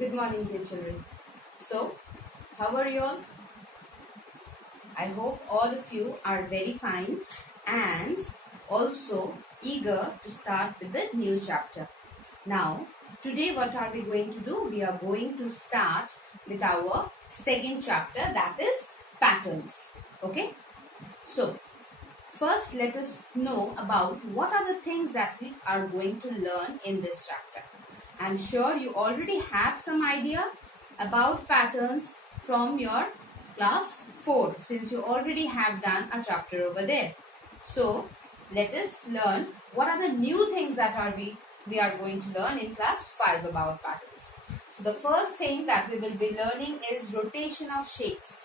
Good morning, dear children. So, how are you all? I hope all of you are very fine and also eager to start with the new chapter. Now, today what are we going to do? We are going to start with our second chapter, that is patterns. Okay? So, first let us know about what are the things that we are going to learn in this chapter. I'm sure you already have some idea about patterns from your class 4 since you already have done a chapter over there. So let us learn what are the new things that we are going to learn in class 5 about patterns. So the first thing that we will be learning is rotation of shapes.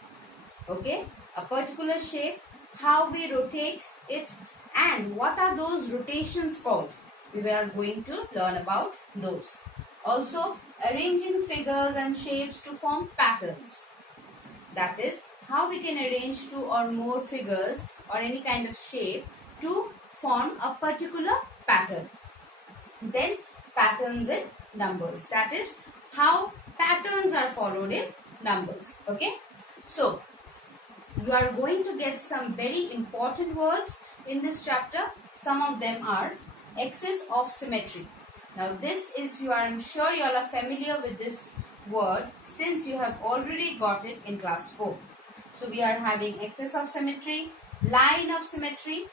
Okay, a particular shape, how we rotate it and what are those rotations called. We are going to learn about those. Also, arranging figures and shapes to form patterns. That is, how we can arrange two or more figures or any kind of shape to form a particular pattern. Then, patterns in numbers. That is, how patterns are followed in numbers. Okay. So, you are going to get some very important words in this chapter. Some of them are axis of symmetry. Now this is, I'm sure you all are familiar with this word since you have already got it in class 4. So we are having axis of symmetry, line of symmetry,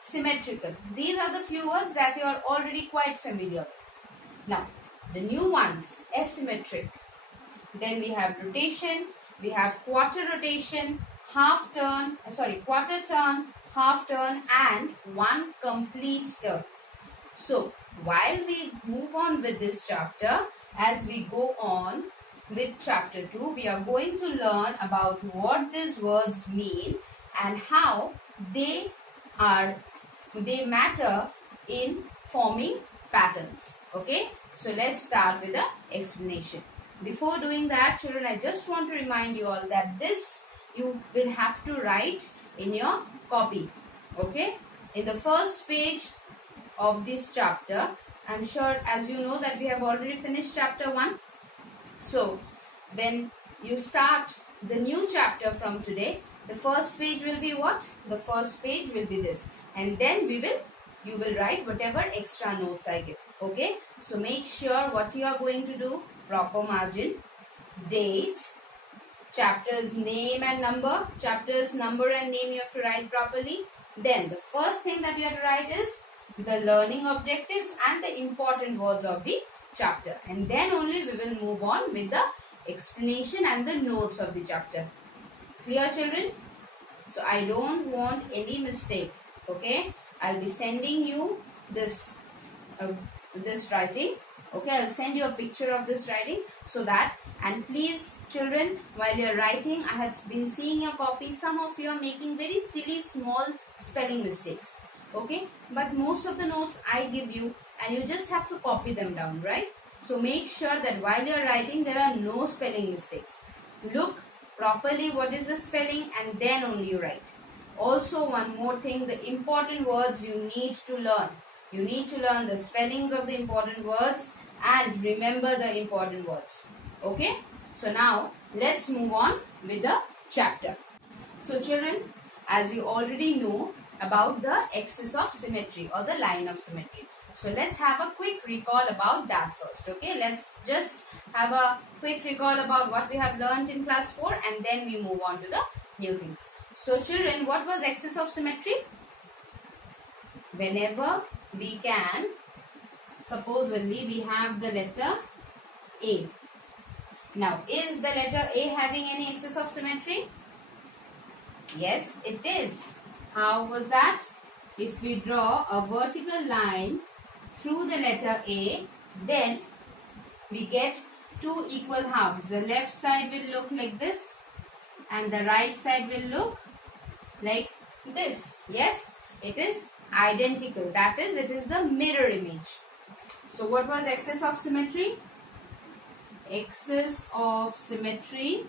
symmetrical. These are the few words that you are already quite familiar with. Now the new ones, asymmetric. Then we have rotation, we have quarter rotation, quarter turn, half turn and one complete turn. So, while we move on with this chapter, as we go on with chapter 2, we are going to learn about what these words mean and how they matter in forming patterns. Okay, so let's start with the explanation. Before doing that, children, I just want to remind you all that this you will have to write in your copy. Okay, in the first page of this chapter, I'm sure as you know that we have already finished chapter 1. So when you start the new chapter from today, the first page will be what? The first page will be this, and then you will write whatever extra notes I give. Okay, so make sure what you are going to do: proper margin, date, chapter's name and number. Chapter's number and name you have to write properly. Then the first thing that you have to write is the learning objectives and the important words of the chapter, and then only we will move on with the explanation and the notes of the chapter. Clear, children? So I don't want any mistake. Okay, I'll be sending you this writing. Okay, I'll send you a picture of this writing so that, and please children, while you're writing, I have been seeing your copy. Some of you are making very silly small spelling mistakes. Okay, but most of the notes I give you and you just have to copy them down, right? So make sure that while you're writing there are no spelling mistakes. Look properly what is the spelling and then only you write. Also one more thing, the important words you need to learn. You need to learn the spellings of the important words and remember the important words. Okay, so now let's move on with the chapter. So children, as you already know about the axis of symmetry or the line of symmetry. So let's have a quick recall about that first. Okay, let's just have a quick recall about what we have learned in class 4 and then we move on to the new things. So children, what was axis of symmetry? Whenever we can, supposedly we have the letter A. Now, is the letter A having any axis of symmetry? Yes, it is. How was that? If we draw a vertical line through the letter A, then we get two equal halves. The left side will look like this and the right side will look like this. Yes, it is identical. That is, it is the mirror image. So what was axis of symmetry? Axis of symmetry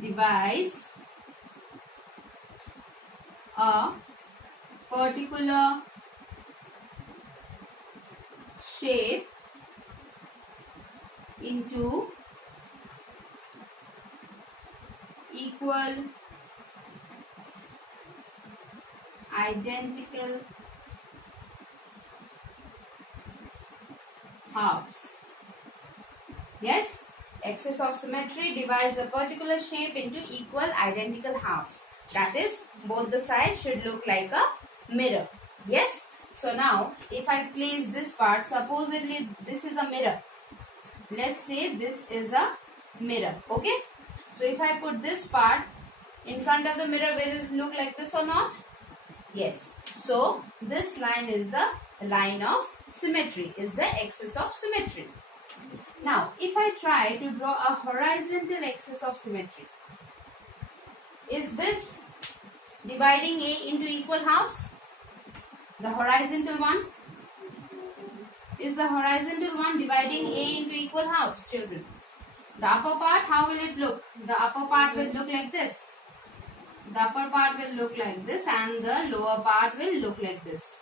divides a particular shape into equal, identical halves. Yes, axis of symmetry divides a particular shape into equal, identical halves. That is, both the sides should look like a mirror. Yes. So now, if I place this part, supposedly this is a mirror. Let's say this is a mirror. Okay. So if I put this part in front of the mirror, will it look like this or not? Yes. So this line is the line of symmetry, is the axis of symmetry. Now, if I try to draw a horizontal axis of symmetry, is this dividing A into equal halves? The horizontal one? Is the horizontal one dividing A into equal halves, children? The upper part, how will it look? The upper part will look like this. The upper part will look like this and the lower part will look like this.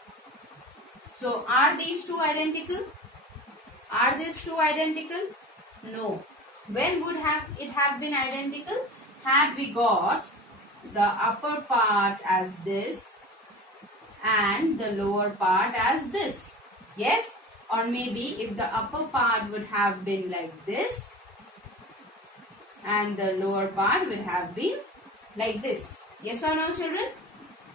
So, are these two identical? Are these two identical? No. When would it have been identical? Had we got the upper part as this and the lower part as this. Yes? Or maybe if the upper part would have been like this and the lower part would have been like this. Yes or no, children?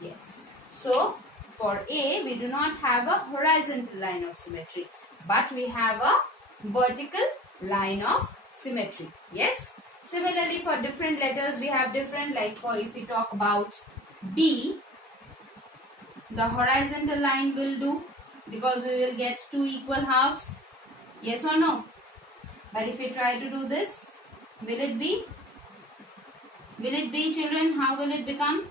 Yes. So, for A, we do not have a horizontal line of symmetry, but we have a vertical line of symmetry. Yes. Similarly, for different letters, we have different, like for if we talk about B, the horizontal line will do because we will get two equal halves. Yes or no? But if we try to do this, will it be? Will it be, children? How will it become?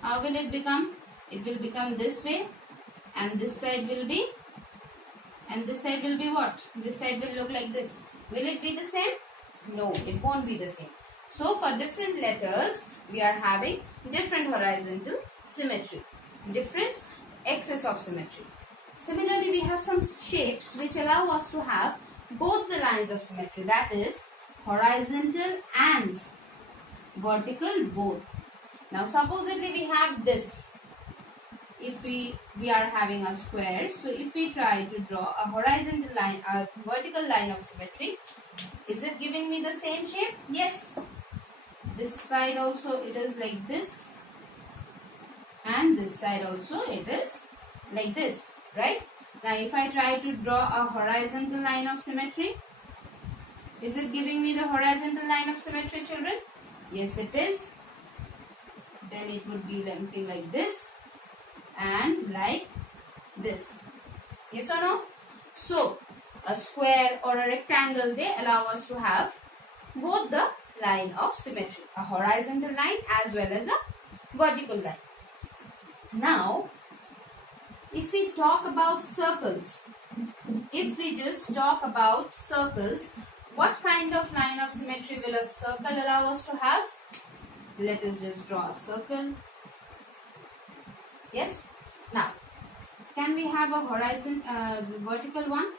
How will it become? It will become this way, and this side will be, and this side will be what? This side will look like this. Will it be the same? No, it won't be the same. So, for different letters, we are having different horizontal symmetry, different axis of symmetry. Similarly, we have some shapes which allow us to have both the lines of symmetry, that is horizontal and vertical both. Now, supposedly we have this. If we are having a square, so if we try to draw a horizontal line, a vertical line of symmetry, is it giving me the same shape? Yes. This side also it is like this, and this side also it is like this, right? Now, if I try to draw a horizontal line of symmetry, is it giving me the horizontal line of symmetry, children? Yes, it is. Then it would be something like this and like this. Yes or no? So, a square or a rectangle, they allow us to have both the line of symmetry, a horizontal line as well as a vertical line. Now, if we talk about circles, if we just talk about circles, what kind of line of symmetry will a circle allow us to have? Let us just draw a circle. Yes. Now, can we have a vertical one?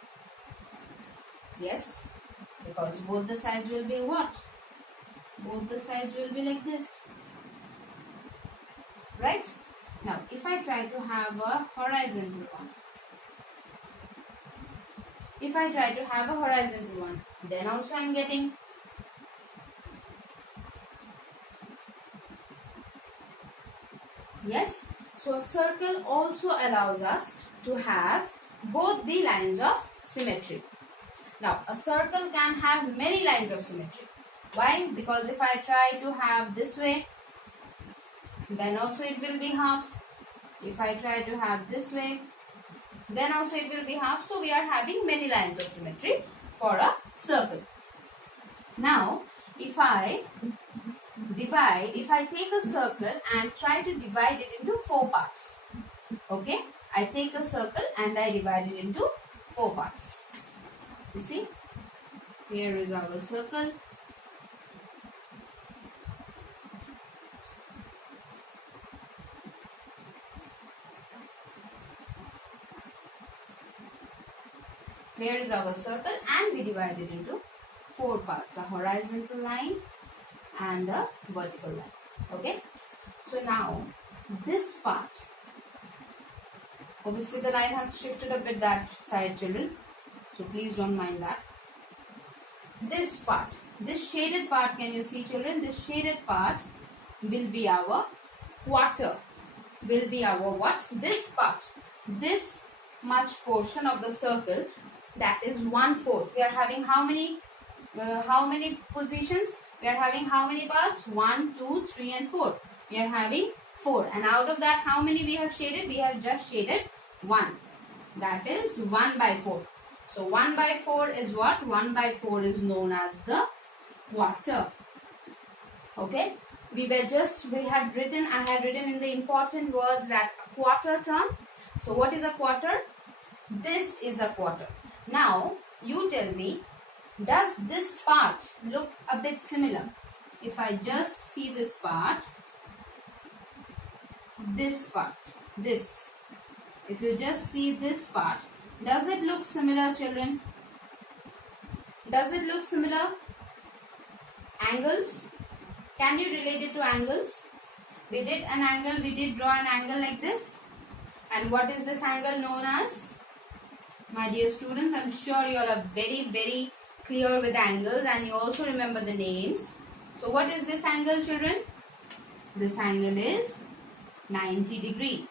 Yes, because both the sides will be what? Both the sides will be like this. Right? Now, if I try to have a horizontal one, then also I am getting yes. So, a circle also allows us to have both the lines of symmetry. Now, a circle can have many lines of symmetry. Why? Because if I try to have this way, then also it will be half. If I try to have this way, then also it will be half. So, we are having many lines of symmetry for a circle. Now, if I take a circle and try to divide it into 4 parts. Okay, I take a circle and I divide it into 4 parts. You see, here is our circle. Here is our circle, and we divide it into 4 parts, a horizontal line and a vertical line. Okay. So now this part, obviously the line has shifted a bit that side, children, so please don't mind that. This part, this shaded part, can you see, children? This shaded part will be our quarter, will be our what? This part, this much portion of the circle, that is 1/4. We are having how many positions? We are having how many parts? 1, 2, 3 and 4. We are having 4, and out of that how many we have shaded? We have just shaded 1. That is 1/4. So 1/4 is what? 1/4 is known as the quarter. Okay. I had written in the important words that a quarter term. So what is a quarter? This is a quarter. Now you tell me, does this part look a bit similar? If I just see this part, this. If you just see this part, does it look similar, children? Does it look similar? Angles? Can you relate it to angles? We did an angle, we did draw an angle like this. And what is this angle known as? My dear students, I'm sure you are very, very clear with angles and you also remember the names. So what is this angle, children? This angle is 90 degree.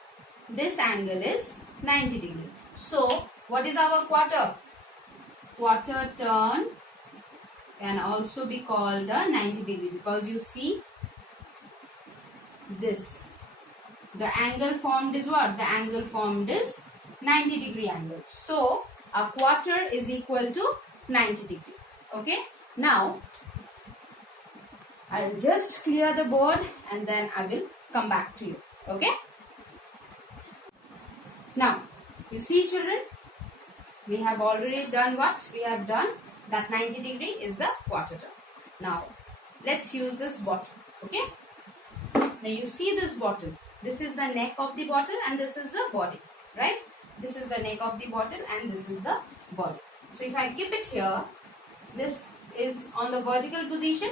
This angle is 90 degree. So what is our quarter? Quarter turn can also be called a 90 degree because you see this. The angle formed is what? The angle formed is 90 degree angle. So a quarter is equal to 90 degree. Okay. Now I'll just clear the board and then I will come back to you. Okay. Now you see, children, we have already done what? We have done that 90 degree is the quarter turn. Now let's use this bottle. Okay. Now you see this bottle. This is the neck of the bottle and this is the body. Right? This is the neck of the bottle and this is the body. So if I keep it here, this is on the vertical position.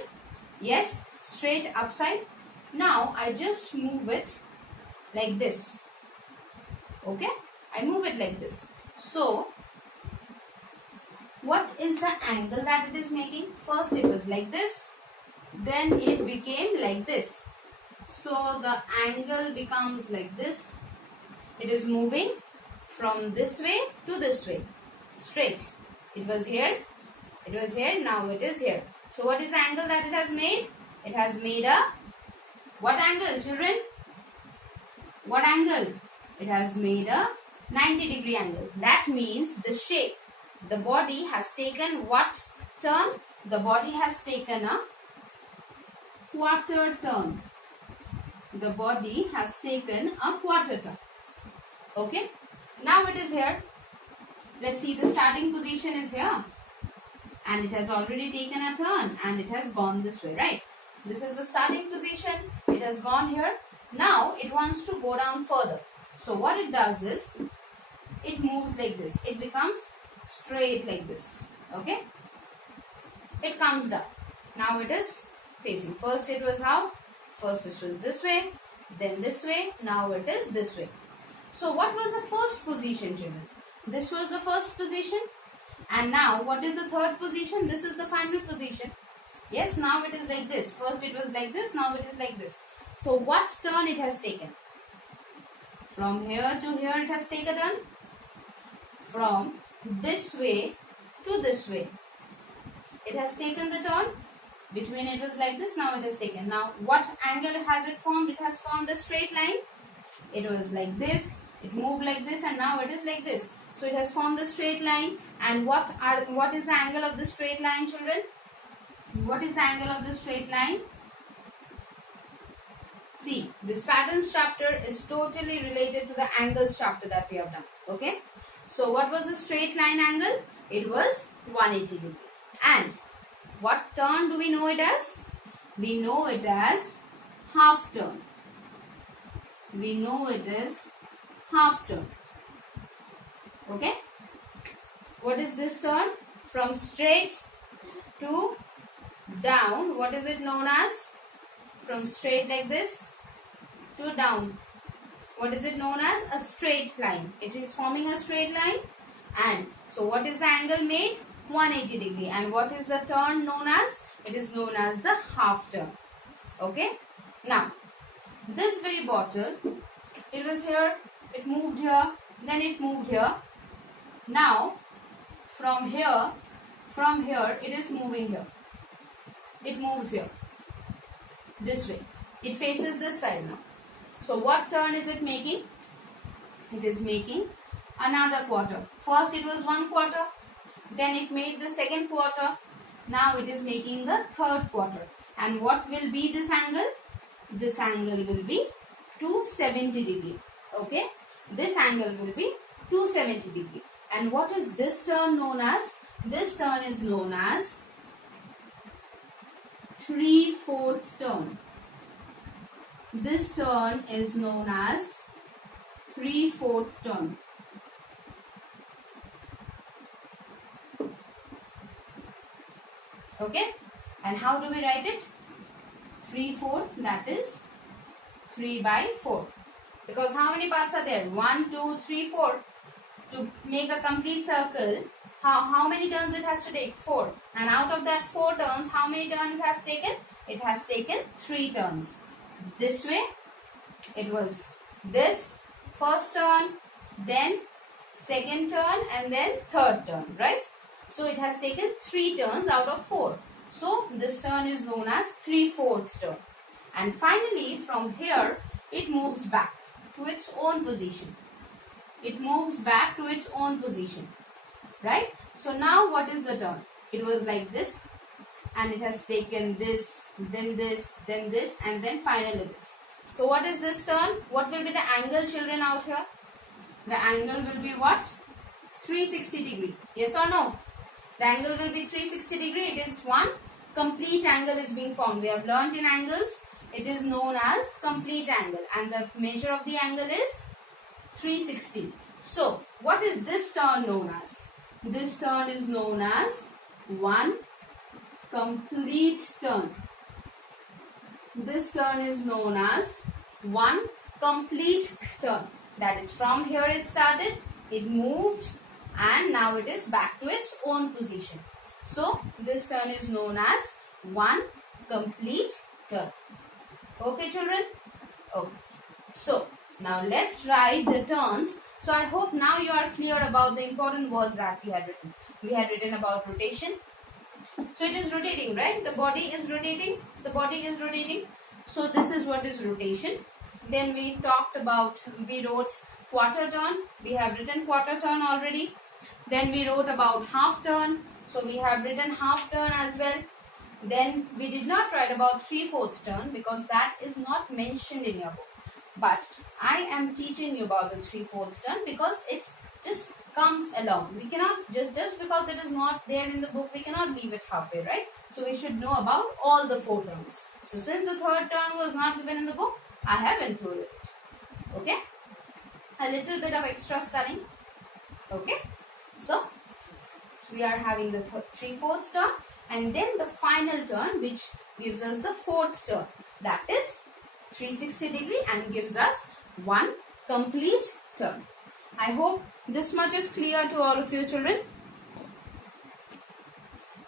Yes, straight upside. Now I just move it like this. Okay, I move it like this. So what is the angle that it is making? First it was like this, then it became like this. So the angle becomes like this. It is moving from this way to this way, straight. It was here, now it is here. So what is the angle that it has made? It has made a, what angle, children? What angle? It has made a 90 degree angle. That means the shape, the body has taken what turn? The body has taken a quarter turn. The body has taken a quarter turn. Okay. Now it is here. Let's see, the starting position is here. And it has already taken a turn and it has gone this way, right? This is the starting position. It has gone here. Now it wants to go down further. So what it does is, it moves like this. It becomes straight like this. Okay. It comes down. Now it is facing. First it was how? First it was this way. Then this way. Now it is this way. So what was the first position, children? This was the first position. And now what is the third position? This is the final position. Yes, now it is like this. First it was like this. Now it is like this. So what turn it has taken? From here to here it has taken a turn. From this way to this way. It has taken the turn. Between it was like this. Now it has taken. Now what angle has it formed? It has formed a straight line. It was like this. It moved like this and now it is like this. So it has formed a straight line. And what is the angle of the straight line, children? What is the angle of the straight line? See, this patterns chapter is totally related to the angles chapter that we have done. Okay. So what was the straight line angle? It was 180 degree. And what turn do we know it as? We know it as half turn. We know it is half turn. Okay. What is this turn? From straight to down. What is it known as? From straight like this to down. What is it known as? A straight line. It is forming a straight line. And so what is the angle made? 180 degree. And what is the turn known as? It is known as the half turn. Okay. Now, this very bottle, it was here, it moved here, then it moved here. Now, from here, it is moving here. It moves here. This way. It faces this side now. So, what turn is it making? It is making another quarter. First, it was 1 quarter. Then, it made the second quarter. Now, it is making the third quarter. And what will be this angle? This angle will be 270 degree. Okay. This angle will be 270 degree. And what is this turn known as? This turn is known as 3/4 turn. This turn is known as 3/4 turn. Okay. And how do we write it? 3/4, that is 3/4. Because how many parts are there? 1, 2, 3, 4. To make a complete circle, how many turns it has to take? 4. And out of that 4 turns, how many turns it has taken? It has taken 3 turns. This way, it was this first turn, then second turn, and then third turn, right? So it has taken 3 turns out of 4. So this turn is known as 3/4 turn. And finally, from here, it moves back to its own position. It moves back to its own position, right? So now what is the turn? It was like this, and it has taken this, then this, then this, and then finally this. So what is this turn? What will be the angle, children, out here? The angle will be what? 360 degree. Yes or no? The angle will be 360 degree. It is one complete angle is being formed. We have learned in angles, it is known as complete angle, and the measure of the angle is 360. So, what is this turn known as? This turn is known as one complete turn. This turn is known as one complete turn. That is, from here it started, it moved, and now it is back to its own position. So, this turn is known as one complete turn. Okay, children? Okay. So, now let's write the turns. So, I hope now you are clear about the important words that we had written. We had written about rotation. So, it is rotating, right? The body is rotating. The body is rotating. So, this is what is rotation. Then we talked about, we wrote quarter turn. We have written quarter turn already. Then we wrote about half turn. So, we have written half turn as well. Then we did not write about 3/4 turn because that is not mentioned in your book. But I am teaching you about the 3/4 turn because it just comes along. We cannot, just because it is not there in the book, we cannot leave it halfway, right? So we should know about all the 4 turns. So since the third turn was not given in the book, I have included it. Okay? A little bit of extra studying. Okay? So we are having the 3/4 turn. And then the final turn, which gives us the 4th turn. That is 360 degree and gives us one complete turn. I hope this much is clear to all of you, children.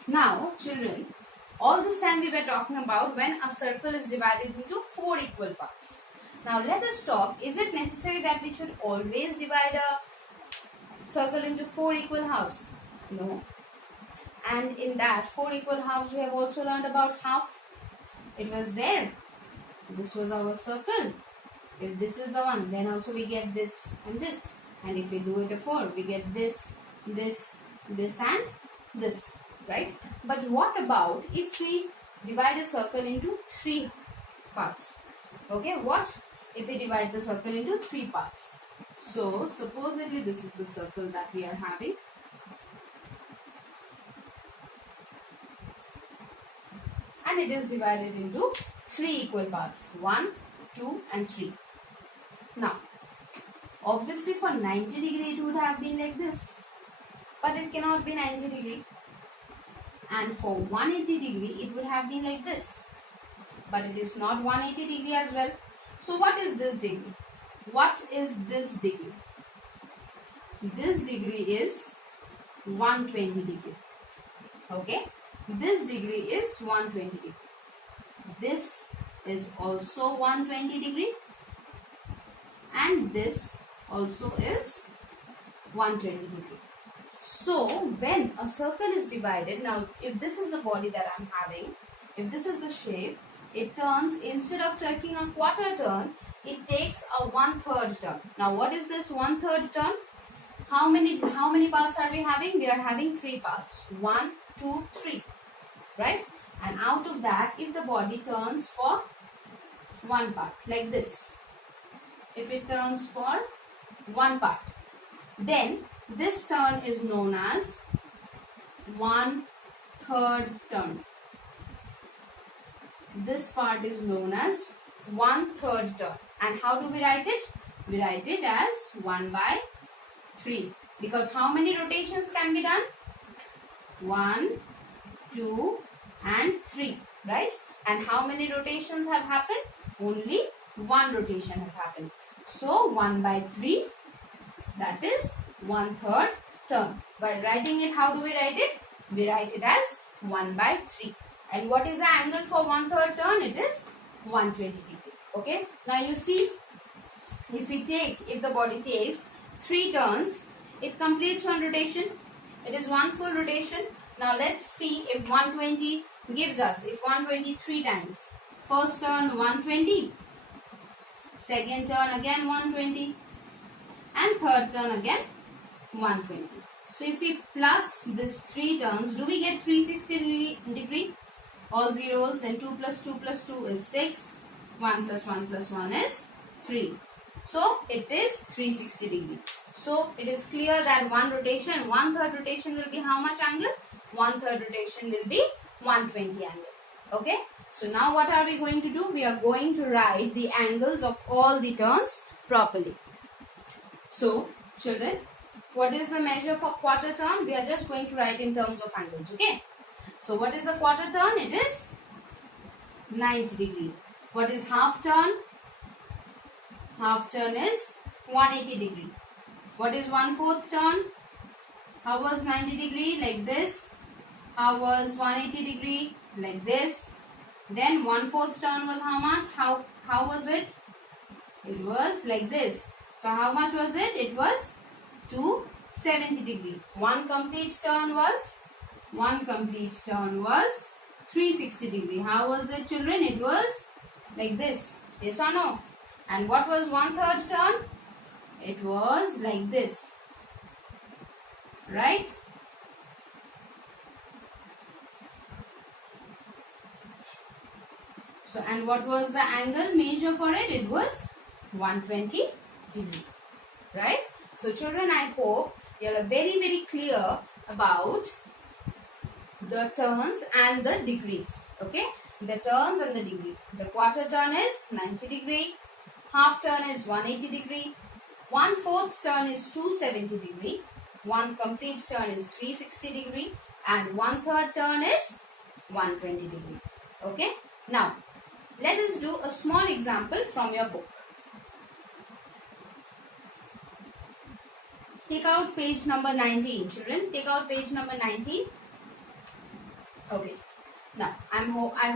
Now, children, all this time we were talking about when a circle is divided into 4 equal parts. Now, let us talk. Is it necessary that we should always divide a circle into 4 equal halves? No. And in that 4 equal halves, we have also learned about half. It was there. This was our circle. If this is the one, then also we get this and this. And if we do it a 4, we get this, this, this and this. Right? But what about if we divide a circle into 3 parts? Okay, what if we divide the circle into 3 parts? So, supposedly this is the circle that we are having. And it is divided into 3 equal parts. 1, 2 and 3. Now, obviously for 90 degree it would have been like this. but it cannot be 90 degree. And for 180 degree, it would have been like this. But it is not 180 degree as well. So what is this degree? What is this degree? This degree is 120 degree. Okay? This degree is 120 degree. This is also 120 degree. And this also is 120 degree. So when a circle is divided, now if this is the body that I'm having, if this is the shape, it turns, instead of taking a quarter turn, it takes a 1/3 turn. Now what is this 1/3 turn? How many parts are we having? We are having 3 parts. 1, 2, 3. Right? And out of that, if the body turns for 1 part, like this, if it turns for 1 part, then this turn is known as 1/3 turn. This part is known as 1/3 turn. And how do we write it? We write it as 1/3. Because how many rotations can be done? 1, 2 and 3. Right? And how many rotations have happened? Only 1 rotation has happened. So 1/3, that is 1/3 turn. While writing it, how do we write it? We write it as 1/3. And what is the angle for 1/3 turn? It is 120 degree. Okay. Now you see, if the body takes 3 turns, it completes 1 rotation. It is 1 full rotation. Now let's see if 120 gives us, if 120 3 times. First turn 120. Second turn again 120. And third turn again 120. So if we plus this 3 turns, do we get 360 degree? All zeros, then 2 plus 2 plus 2 is 6. 1 plus 1 plus 1 is 3. So it is 360 degree. So it is clear that 1 rotation, 1/3 rotation will be how much angle? 1/3 rotation will be 120 angle. Okay. So now what are we going to do? We are going to write the angles of all the turns properly. So children, what is the measure for quarter turn? We are just going to write in terms of angles. Okay. So what is the quarter turn? It is 90 degree. What is half turn? Half turn is 180 degree. What is 1/4 turn? How was 90 degree? Like this. How was 180 degree? Like this. Then 1/4 turn was how much? How was it? It was like this. So how much was it? It was 270 degree. One complete turn was 360 degree. How was it, children? It was like this. Yes or no? And what was 1/3 turn? It was like this. Right? So, and what was the angle measure for it? It was 120 degree. Right? So, children, I hope you are very, very clear about the turns and the degrees. Okay? The turns and the degrees. The quarter turn is 90 degree. Half turn is 180 degree. 1/4 turn is 270 degree. One complete turn is 360 degree. And 1/3 turn is 120 degree. Okay? Now, let us do a small example from your book. Take out page number 19, children. Take out page number 19. Okay. Now, I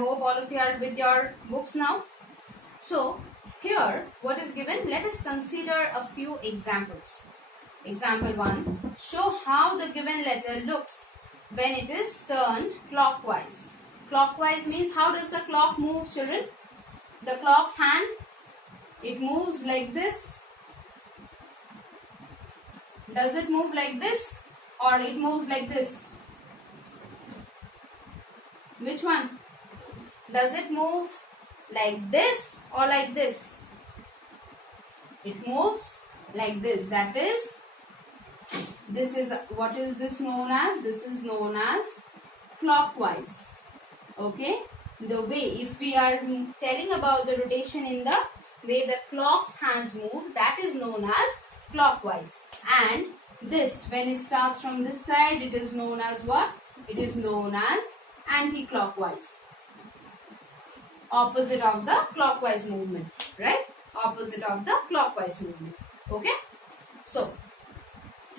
hope all of you are with your books now. So, here, what is given? Let us consider a few examples. Example 1. Show how the given letter looks when it is turned clockwise. Clockwise means, how does the clock move, children? The clock's hands, it moves like this. Does it move like this or it moves like this? Which one? Does it move like this or like this? It moves like this. That is, this is, what is this known as? This is known as clockwise. Okay? The way, if we are telling about the rotation in the way the clock's hands move, that is known as clockwise. And this, when it starts from this side, it is known as what? It is known as anti-clockwise. Opposite of the clockwise movement, right? Opposite of the clockwise movement. Okay? So,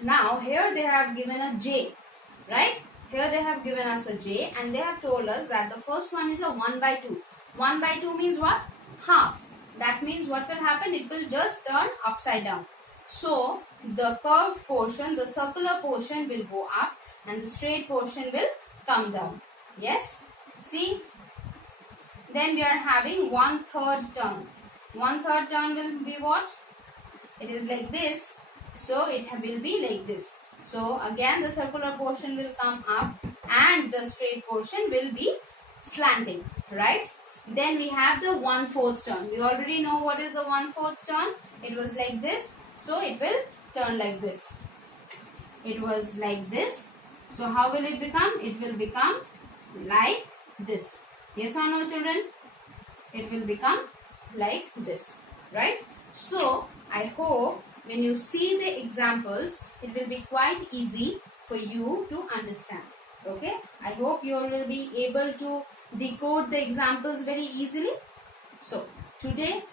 now here they have given a J, right? Here they have given us a J and they have told us that the first one is a 1 by 2. 1 by 2 means what? Half. That means what will happen? It will just turn upside down. So, the curved portion, the circular portion will go up and the straight portion will come down. Yes? See? Then we are having 1/3 turn. 1/3 turn will be what? It is like this. So, it will be like this. So, again the circular portion will come up and the straight portion will be slanting. Right? Then we have the 1/4 turn. We already know what is the 1/4 turn. It was like this. So, it will turn like this. It was like this. So, how will it become? It will become like this. Yes or no, children? It will become like this. Right? So, I hope when you see the examples, it will be quite easy for you to understand. Okay? I hope you all will be able to decode the examples very easily. So, today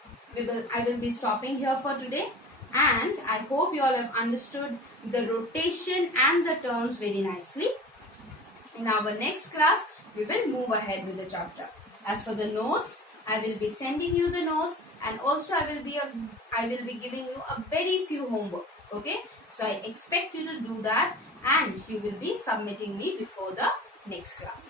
I will be stopping here for today. And I hope you all have understood the rotation and the turns very nicely. In our next class, we will move ahead with the chapter. As for the notes, I will be sending you the notes and also I will be giving you a very few homework. Okay? So I expect you to do that and you will be submitting me before the next class.